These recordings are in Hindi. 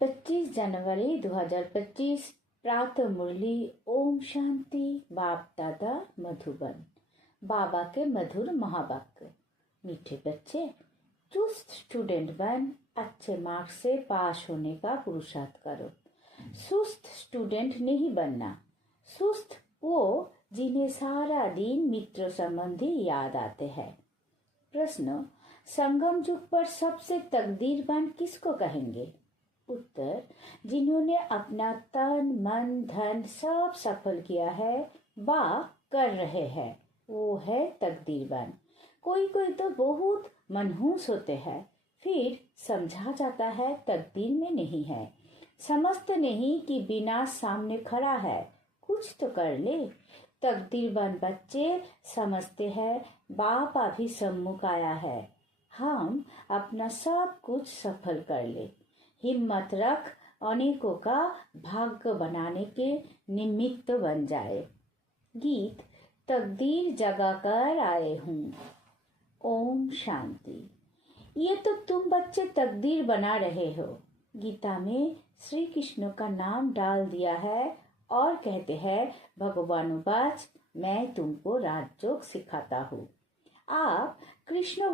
25 जनवरी 2025 प्रातः मुरली। ओम शांति। बाप दादा मधुबन। बाबा के मधुर महावाक्य। मीठे बच्चे, चुस्त स्टूडेंट बन अच्छे मार्क्स से पास होने का पुरुषार्थ करो। सुस्त स्टूडेंट नहीं बनना। सुस्त वो जिन्हें सारा दिन मित्र संबंधी याद आते हैं। प्रश्न, संगम युग पर सबसे तकदीरवान किसको कहेंगे? उत्तर, जिन्होंने अपना तन मन धन सब सफल किया है व कर रहे हैं, वो है तकदीरवान। कोई कोई तो बहुत मनहूस होते हैं, फिर समझा जाता है तकदीर में नहीं है। समझते नहीं कि बिना सामने खड़ा है, कुछ तो कर ले। तकदीरवान बच्चे समझते हैं बाप अभी सम्मुख आया है, हम अपना सब कुछ सफल कर ले। हिम्मत रख, अनेकों का भाग्य बनाने के निमित्त बन जाए। गीत तकदीर जगा कर आए हूँ। ओम शांति। ये तो तुम बच्चे तकदीर बना रहे हो। गीता में श्री कृष्ण का नाम डाल दिया है और कहते हैं, भगवानुवाच, मैं तुमको राजयोग सिखाता हूँ। आप कृष्ण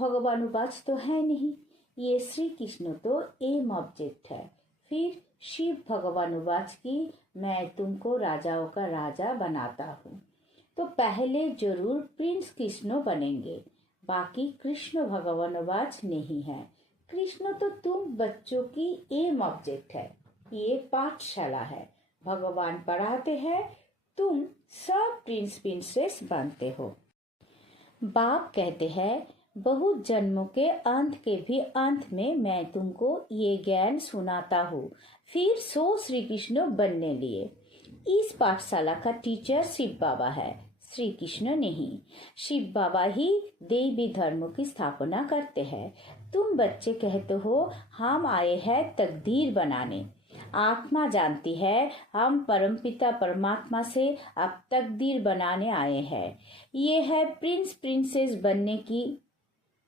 भगवानुवाच तो है नहीं, ये श्री कृष्ण तो एम ऑब्जेक्ट है। फिर शिव भगवानुवाच की मैं तुमको राजाओं का राजा बनाता हूँ, तो पहले जरूर प्रिंस कृष्ण बनेंगे, बाकी कृष्ण भगवानुवाच नहीं है। कृष्ण तो तुम बच्चों की एम ऑब्जेक्ट है। ये पाठशाला है, भगवान पढ़ाते हैं, तुम सब प्रिंस प्रिंसेस बनते हो। बाप कहते हैं, बहुत जन्मों के अंत के भी अंत में मैं तुमको ये ज्ञान सुनाता हूँ, फिर सो श्री कृष्ण बनने लिए। इस पाठशाला का टीचर शिव बाबा है, श्री कृष्ण नहीं। शिव बाबा ही देवी धर्म की स्थापना करते हैं। तुम बच्चे कहते हो हम आए हैं तकदीर बनाने। आत्मा जानती है हम परमपिता परमात्मा से अब तकदीर बनाने आए हैं। ये है प्रिंस प्रिंसेस बनने की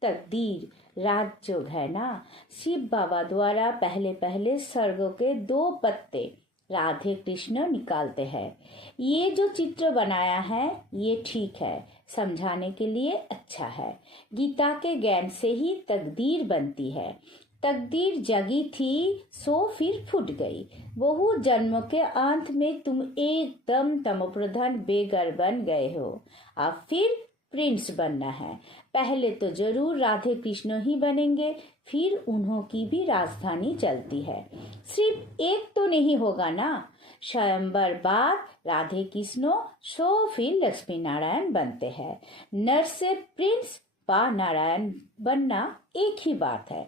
तकदीर, राजयोग है ना। शिव बाबा द्वारा पहले पहले स्वर्ग के 2 पत्ते राधे कृष्ण निकालते हैं। ये जो चित्र बनाया है ये ठीक है, समझाने के लिए अच्छा है। गीता के ज्ञान से ही तकदीर बनती है। तकदीर जगी थी सो फिर फूट गई। बहुत जन्मों के अंत में तुम एकदम तमोप्रधान बेघर बन गए हो। अब फिर प्रिंस बनना है। पहले तो जरूर राधे कृष्ण ही बनेंगे, फिर उन्हों की भी राजधानी चलती है। सिर्फ एक तो नहीं होगा ना। स्वयंवर बाद राधे कृष्ण सो फिर लक्ष्मी नारायण बनते हैं। नर से प्रिंस व नारायण बनना एक ही बात है।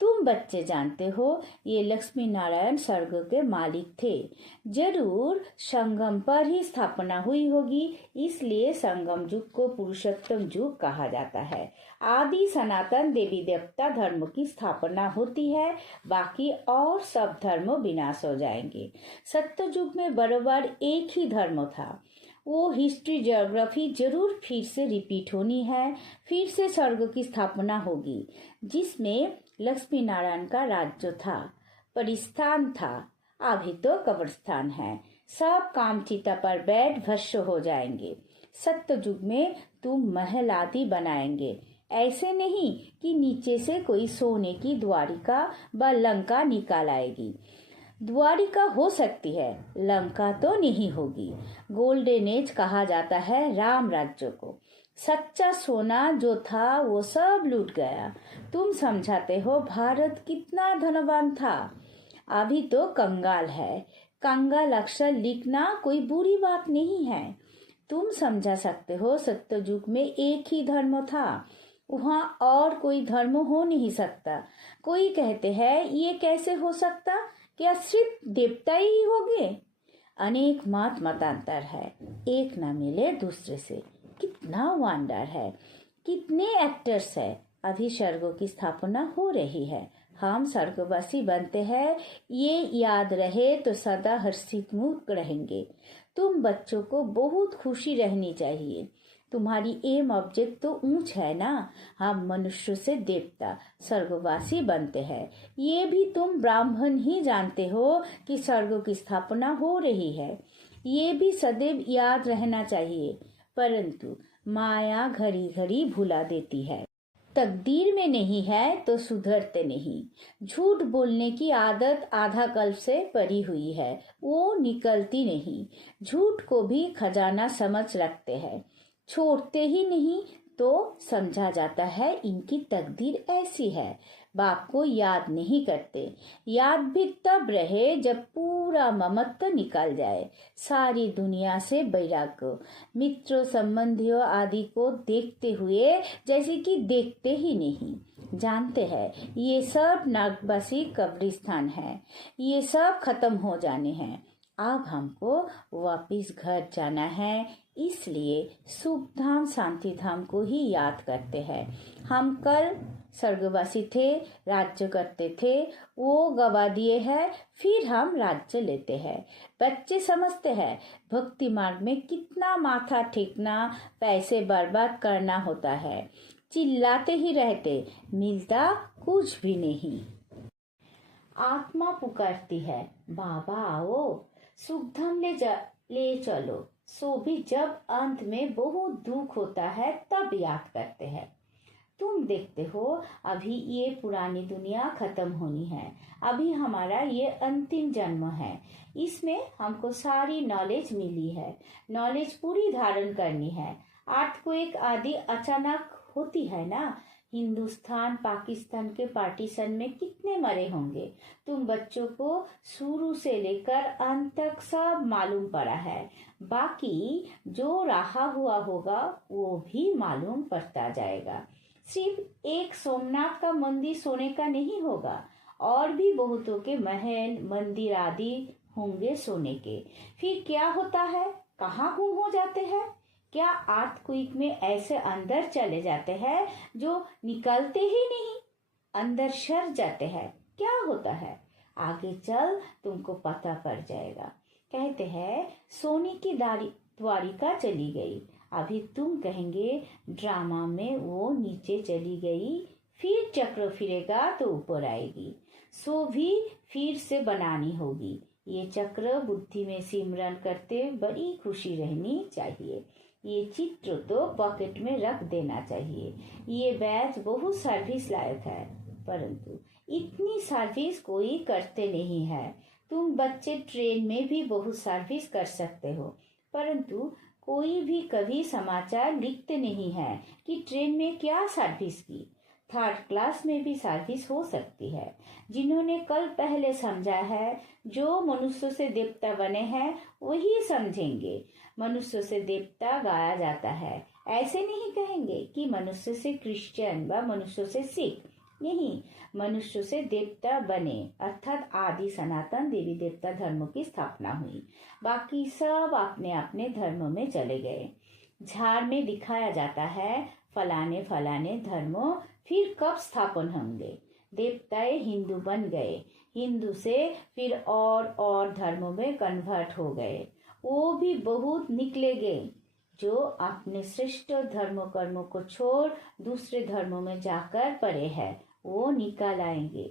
तुम बच्चे जानते हो ये लक्ष्मी नारायण स्वर्ग के मालिक थे। जरूर संगम पर ही स्थापना हुई होगी, इसलिए संगम युग को पुरुषोत्तम युग कहा जाता है। आदि सनातन देवी देवता धर्म की स्थापना होती है, बाकी और सब धर्म विनाश हो जाएंगे। सत्य युग में बराबर एक ही धर्म था। वो हिस्ट्री ज्योग्राफी जरूर फिर से रिपीट होनी है। फिर से स्वर्ग की स्थापना होगी, जिसमें लक्ष्मी नारायण का राज्य था, परिस्थान था। अभी तो कब्रिस्तान है। सब काम चिता पर बैठ भस्म हो जाएंगे। सत्य युग में तुम महल आदि बनाएंगे। ऐसे नहीं कि नीचे से कोई सोने की द्वारिका व लंका निकाल आएगी। द्वारिका हो सकती है, लंका तो नहीं होगी। गोल्डन एज कहा जाता है राम राज्य को। सच्चा सोना जो था वो सब लूट गया। तुम समझाते हो भारत कितना धनवान था, अभी तो कंगाल है। कंगाल अक्षर लिखना कोई बुरी बात नहीं है। तुम समझा सकते हो सत्य युग में एक ही धर्म था, वहाँ और कोई धर्म हो नहीं सकता। कोई कहते हैं ये कैसे हो सकता, क्या सिर्फ देवता ही होंगे? अनेक मत मतांतर है, एक न मिले दूसरे से। कितना वंडर है, कितने एक्टर्स है। अभी स्वर्गों की स्थापना हो रही है, हम स्वर्गवासी बनते हैं। ये याद रहे तो सदा हर्षित मुख रहेंगे। तुम बच्चों को बहुत खुशी रहनी चाहिए। तुम्हारी एम ऑब्जेक्ट तो ऊंच है ना। हम मनुष्य से देवता स्वर्गवासी बनते हैं। ये भी तुम ब्राह्मण ही जानते हो कि स्वर्ग की स्थापना हो रही है। ये भी सदैव याद रहना चाहिए। परंतु माया घड़ी घड़ी भुला देती है। तकदीर में नहीं है तो सुधरते नहीं। झूठ बोलने की आदत आधा कल्प से पड़ी हुई है, वो निकलती नहीं। झूठ को भी खजाना समझ रखते हैं, छोड़ते ही नहीं। तो समझा जाता है इनकी तकदीर ऐसी है। बाप को याद नहीं करते। याद भी तब रहे जब पूरा ममत्व निकल जाए, सारी दुनिया से वैराग्य, मित्रों संबंधियों आदि को देखते हुए जैसे कि देखते ही नहीं। जानते हैं ये सब नागवासी कब्रिस्तान है, ये सब खत्म हो जाने हैं। अब हमको वापिस घर जाना है, इसलिए सुख धाम शांति धाम को ही याद करते हैं। हम कल स्वर्गवासी थे, राज्य करते थे, वो गवा दिए हैं, फिर हम राज्य लेते हैं। बच्चे समझते हैं भक्ति मार्ग में कितना माथा टेकना, पैसे बर्बाद करना होता है। चिल्लाते ही रहते, मिलता कुछ भी नहीं। आत्मा पुकारती है, बाबा आओ, सुखधाम ले चलो। सो भी जब अंत में बहुत दुख होता है तब याद करते हैं। तुम देखते हो अभी ये पुरानी दुनिया खत्म होनी है, अभी हमारा ये अंतिम जन्म है। इसमें हमको सारी नॉलेज मिली है, नॉलेज पूरी धारण करनी है। अर्थक्वेक आदि अचानक होती है ना। हिंदुस्तान पाकिस्तान के पार्टीशन में कितने मरे होंगे, तुम बच्चों को शुरू से लेकर अंत तक सब मालूम पड़ा है। बाकी जो रहा हुआ होगा वो भी मालूम पड़ता जाएगा। सिर्फ एक सोमनाथ का मंदिर सोने का नहीं होगा, और भी बहुतों के महल मंदिर आदि होंगे सोने के। फिर क्या होता है, कहाँ गुम हो जाते हैं? क्या अर्थक्वेक में ऐसे अंदर चले जाते हैं जो निकलते ही नहीं, अंदर सर जाते हैं? क्या होता है आगे चल तुमको पता पड़ जाएगा। कहते हैं सोने की द्वारिका चली गई, अभी तुम कहेंगे ड्रामा में वो नीचे चली गई, फिर चक्र फिरेगा तो ऊपर आएगी। सो भी फिर से बनानी होगी। ये चक्र बुद्धि में सिमरन करते बड़ी खुशी रहनी चाहिए। ये चित्र तो पॉकेट में रख देना चाहिए। ये बैच बहुत सर्विस लायक है, परंतु इतनी सर्विस कोई करते नहीं है। तुम बच्चे ट्रेन में भी बहुत सर्विस कर सकते हो, परंतु कोई भी कभी समाचार लिखते नहीं है कि ट्रेन में क्या सर्विस की। थर्ड क्लास में भी सर्विस हो सकती है। जिन्होंने कल पहले समझा है, जो मनुष्य से देवता बने हैं वही समझेंगे। मनुष्य से देवता गाया जाता है, ऐसे नहीं कहेंगे कि मनुष्य से क्रिश्चियन व मनुष्य से सिख, नहीं, मनुष्य से देवता बने अर्थात आदि सनातन देवी देवता धर्म की स्थापना हुई। बाकी सब अपने अपने धर्म में चले गए। झाड़ में दिखाया जाता है फलाने फलाने धर्मों, फिर कब स्थापन होंगे। देवताएं हिंदू बन गए, हिंदू से फिर और धर्मों में कन्वर्ट हो गए। वो भी बहुत निकले गए जो अपने श्रेष्ठ धर्म कर्मों को छोड़ दूसरे धर्मों में जाकर पड़े हैं, वो निकल आएंगे।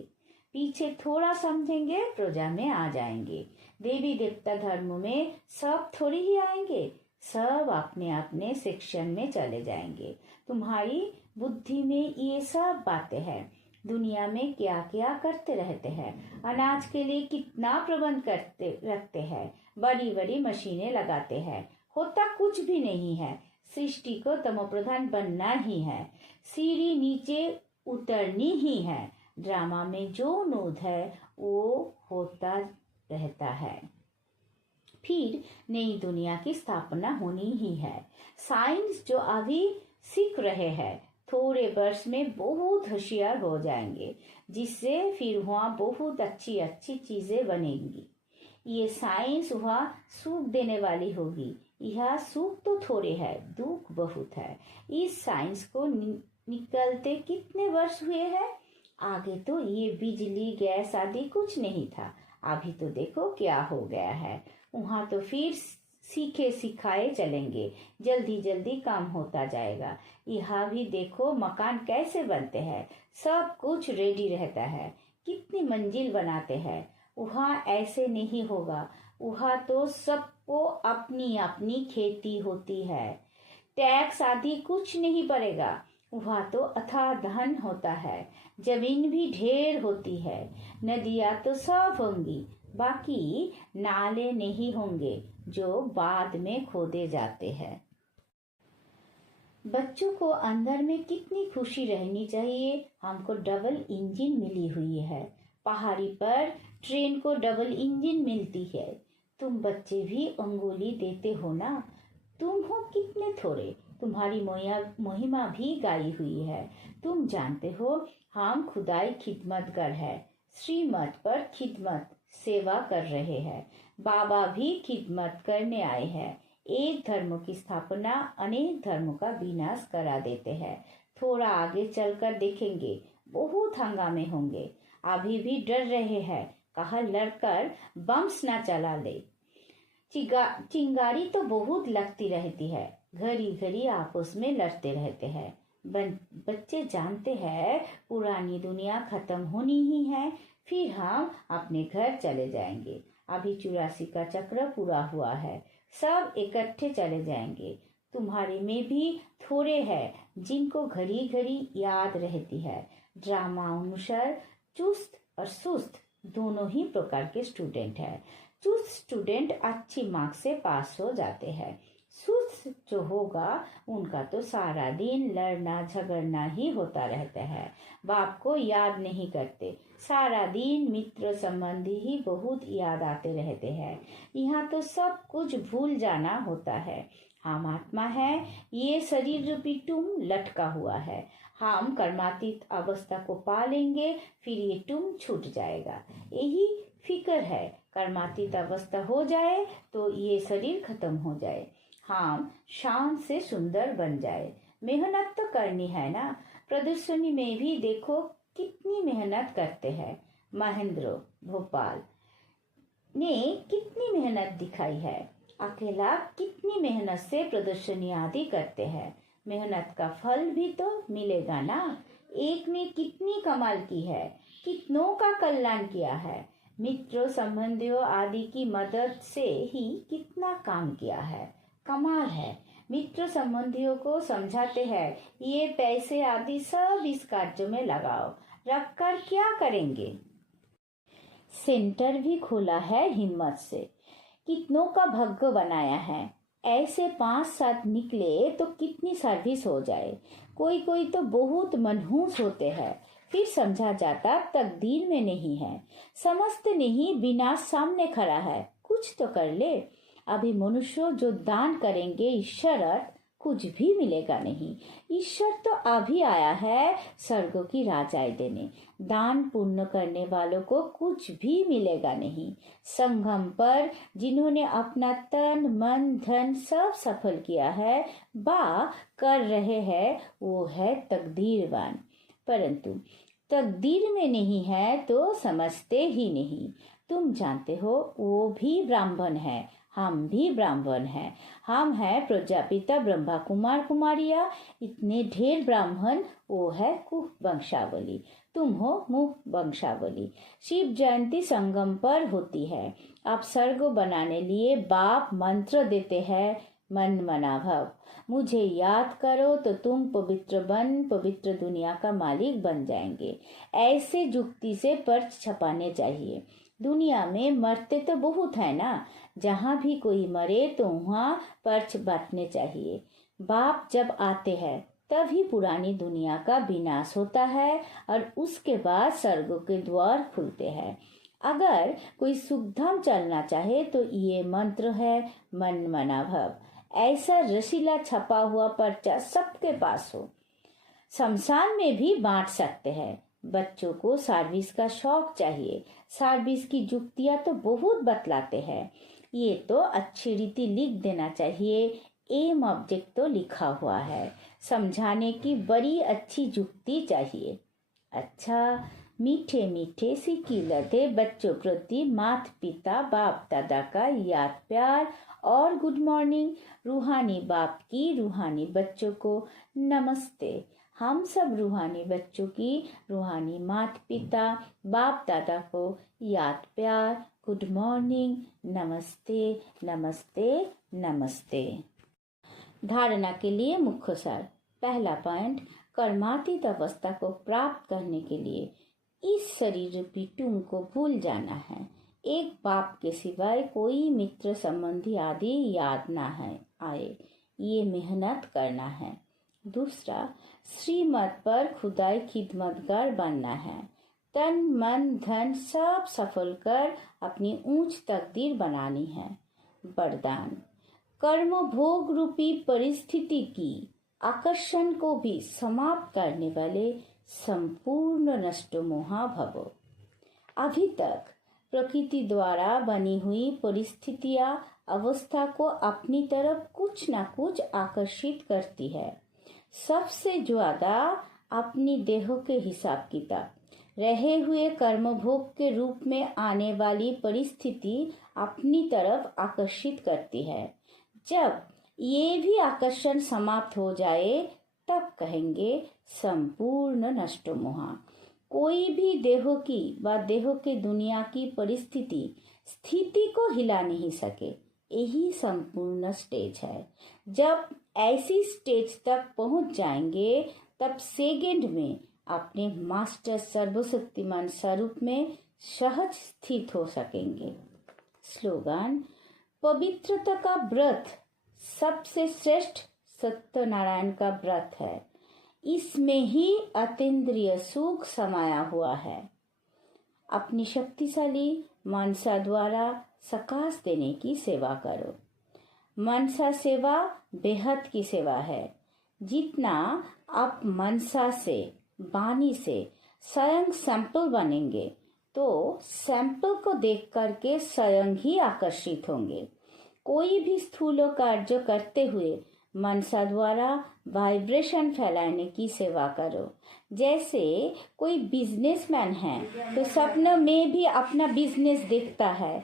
पीछे थोड़ा समझेंगे प्रजा में आ जाएंगे। देवी देवता धर्म में सब थोड़ी ही आएंगे, सब अपने अपने सेक्शन में चले जाएंगे। तुम्हारी बुद्धि में ये सब बातें हैं। दुनिया में क्या क्या करते रहते हैं, अनाज के लिए कितना प्रबंध करते रखते हैं, बड़ी बड़ी मशीनें लगाते हैं, होता कुछ भी नहीं है। सृष्टि को तमोप्रधान बनना ही है, सीढ़ी नीचे उतरनी ही है। ड्रामा में जो नोद है वो होता रहता है। फिर नई दुनिया की स्थापना होनी ही है। साइंस जो अभी सीख रहे हैं थोड़े वर्ष में बहुत होशियार हो जाएंगे, जिससे फिर वहाँ बहुत अच्छी अच्छी चीजें बनेंगी। ये साइंस वहाँ सुख देने वाली होगी। यह सुख तो थोड़े है, दुख बहुत है। इस साइंस को निकलते कितने वर्ष हुए हैं? आगे तो ये बिजली गैस आदि कुछ नहीं था, अभी तो देखो क्या हो गया है। वहाँ तो फिर सीखे सिखाए चलेंगे, जल्दी जल्दी काम होता जाएगा। यहाँ भी देखो मकान कैसे बनते हैं, सब कुछ रेडी रहता है। कितनी मंजिल बनाते हैं। वहाँ ऐसे नहीं होगा, वहाँ तो सबको अपनी अपनी खेती होती है, टैक्स आदि कुछ नहीं पड़ेगा। वहाँ तो अथाह धन होता है, जमीन भी ढेर होती है, नदियाँ तो सब होंगी, बाकी नाले नहीं होंगे जो बाद में खोदे जाते हैं। बच्चों को अंदर में कितनी खुशी रहनी चाहिए। हमको डबल इंजन मिली हुई है, पहाड़ी पर ट्रेन को डबल इंजन मिलती है। तुम बच्चे भी अंगुली देते हो ना। तुम हो कितने थोड़े, तुम्हारी महिमा भी गाई हुई है। तुम जानते हो हम खुदाई खिदमतगर है, श्रीमत पर खिदमत सेवा कर रहे हैं। बाबा भी खिदमत करने आए हैं। एक धर्म की स्थापना अनेक धर्मों का विनाश करा देते हैं। थोड़ा आगे चलकर देखेंगे, बहुत हंगामे होंगे। अभी भी डर रहे हैं, कहा लड़कर बम्स ना चला ले। चिंगारी तो बहुत लगती रहती है, घड़ी घड़ी आपस में लड़ते रहते हैं। बच्चे जानते हैं पुरानी दुनिया खत्म होनी ही है, फिर हम अपने घर चले जाएंगे। अभी 84 का चक्र पूरा हुआ है, सब इकट्ठे चले जाएंगे। तुम्हारे में भी थोड़े हैं जिनको घड़ी घड़ी याद रहती है। ड्रामा अनुसार चुस्त और सुस्त दोनों ही प्रकार के स्टूडेंट है। चुस्त स्टूडेंट अच्छी मार्क्स से पास हो जाते हैं, सुस्त जो होगा उनका तो सारा दिन लड़ना झगड़ना ही होता रहता है। बाप को याद नहीं करते, सारा दिन मित्र संबंधी ही बहुत याद आते रहते हैं। यहाँ तो सब कुछ भूल जाना होता है। हम आत्मा है, ये शरीर रूपी टुम लटका हुआ है। हम कर्मातीत अवस्था को पा लेंगे, फिर ये टुम छूट जाएगा। यही फिक्र है, कर्मातीत अवस्था हो जाए तो ये शरीर खत्म हो जाए, हम शान से सुंदर बन जाए। मेहनत तो करनी है ना। प्रदर्शनी में भी देखो कितनी मेहनत करते हैं। महेंद्र भोपाल ने कितनी मेहनत दिखाई है। अकेला कितनी मेहनत से प्रदर्शनी आदि करते हैं। मेहनत का फल भी तो मिलेगा ना। एक ने कितनी कमाल की है, कितनों का कल्याण किया है। मित्रों संबंधियों आदि की मदद से ही कितना काम किया है, कमाल है। मित्र संबंधियों को समझाते हैं ये पैसे आदि सब इस कार्य में लगाओ, रखकर क्या करेंगे। सेंटर भी खोला है हिम्मत से, कितनों का भाग्य बनाया है। ऐसे 5-7 निकले तो कितनी सर्विस हो जाए। कोई कोई तो बहुत मनहूस होते हैं, फिर समझा जाता तकदीर में नहीं है। समझते नहीं विनाश सामने खड़ा है, कुछ तो कर ले। अभी मनुष्य जो दान करेंगे ईश्वर कुछ भी मिलेगा नहीं। ईश्वर तो अभी आया है स्वर्ग की राजाई देने। दान पुण्य करने वालों को कुछ भी मिलेगा नहीं। संगम पर जिन्होंने अपना तन मन धन सब सफल किया है बा कर रहे हैं, वो है तकदीरवान। परंतु तकदीर में नहीं है तो समझते ही नहीं। तुम जानते हो वो भी ब्राह्मण है, हम भी ब्राह्मण हैं। हम हैं प्रजापिता ब्रह्मा कुमार कुमारिया, इतने ढेर ब्राह्मण। वो है कुह वंशावली, तुम हो मुह वंशावली। शिव जयंती संगम पर होती है। आप स्वर्ग बनाने लिए बाप मंत्र देते हैं, मन मना भव। मुझे याद करो तो तुम पवित्र बन पवित्र दुनिया का मालिक बन जाएंगे। ऐसे जुक्ति से पर्च छपाने चाहिए। दुनिया में मरते तो बहुत है ना, जहाँ भी कोई मरे तो वहाँ पर्च बांटने चाहिए। बाप जब आते हैं तभी पुरानी दुनिया का विनाश होता है और उसके बाद स्वर्ग के द्वार खुलते हैं। अगर कोई सुखधाम चलना चाहे तो ये मंत्र है, मन मना भव। ऐसा रसीला छपा हुआ पर्चा सबके पास हो, शमशान में भी बांट सकते हैं। बच्चों को सर्विस का शौक चाहिए। सर्विस की जुक्तियां तो बहुत बतलाते हैं, ये तो अच्छी रीति लिख देना चाहिए। एम ऑब्जेक्ट तो लिखा हुआ है, समझाने की बड़ी अच्छी जुक्ति चाहिए। अच्छा मीठे मीठे सिक्की लदे बच्चों प्रति माता पिता बाप दादा का याद प्यार और गुड मॉर्निंग। रूहानी बाप की रूहानी बच्चों को नमस्ते। हम सब रूहानी बच्चों की रूहानी माता पिता बाप दादा को याद प्यार गुड मॉर्निंग नमस्ते नमस्ते नमस्ते। धारणा के लिए मुख्य सार। पहला पॉइंट, कर्मातीत अवस्था को प्राप्त करने के लिए इस शरीर रूपी टूम को भूल जाना है। एक बाप के सिवाय कोई मित्र संबंधी आदि याद ना है आए, ये मेहनत करना है। दूसरा, श्रीमत पर खुदाई खिदमतगार बनना है। तन मन धन सब सफल कर अपनी ऊंच तकदीर बनानी है। वरदान, कर्म भोग रूपी परिस्थिति की आकर्षण को भी समाप्त करने वाले संपूर्ण नष्ट मोहा भवो। अभी तक प्रकृति द्वारा बनी हुई परिस्थितियां अवस्था को अपनी तरफ कुछ न कुछ आकर्षित करती है। सबसे ज्यादा अपनी देह के हिसाब किताब रहे हुए कर्म भोग के रूप में आने वाली परिस्थिति अपनी तरफ आकर्षित करती है। जब ये भी आकर्षण समाप्त हो जाए तब कहेंगे संपूर्ण नष्ट मोहा। कोई भी देह की व देह के दुनिया की परिस्थिति स्थिति को हिला नहीं सके। यही संपूर्ण स्टेज है। जब ऐसी स्टेज तक पहुंच जाएंगे तब सेकंड में अपने मास्टर सर्वशक्तिमान स्वरूप में सहज स्थित हो सकेंगे। स्लोगन, पवित्रता का व्रत सबसे श्रेष्ठ सत्यनारायण का व्रत है। इसमें ही अतीन्द्रिय सुख समाया हुआ है। अपनी शक्तिशाली मनसा द्वारा सकाश देने की सेवा करो। मनसा सेवा बेहद की सेवा है। जितना आप मनसा से वाणी से स्वयं सैंपल बनेंगे तो सैंपल को देख करके स्वयं ही आकर्षित होंगे। कोई भी स्थूल कार्य करते हुए मनसा द्वारा वाइब्रेशन फैलाने की सेवा करो। जैसे कोई बिजनेसमैन है तो सपने में भी अपना बिजनेस देखता है,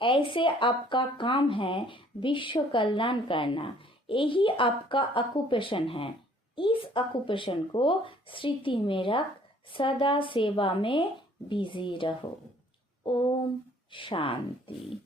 ऐसे आपका काम है विश्व कल्याण करना। यही आपका ऑक्यूपेशन है। इस ऑक्यूपेशन को स्मृति में रख सदा सेवा में बिजी रहो। ओम शांति।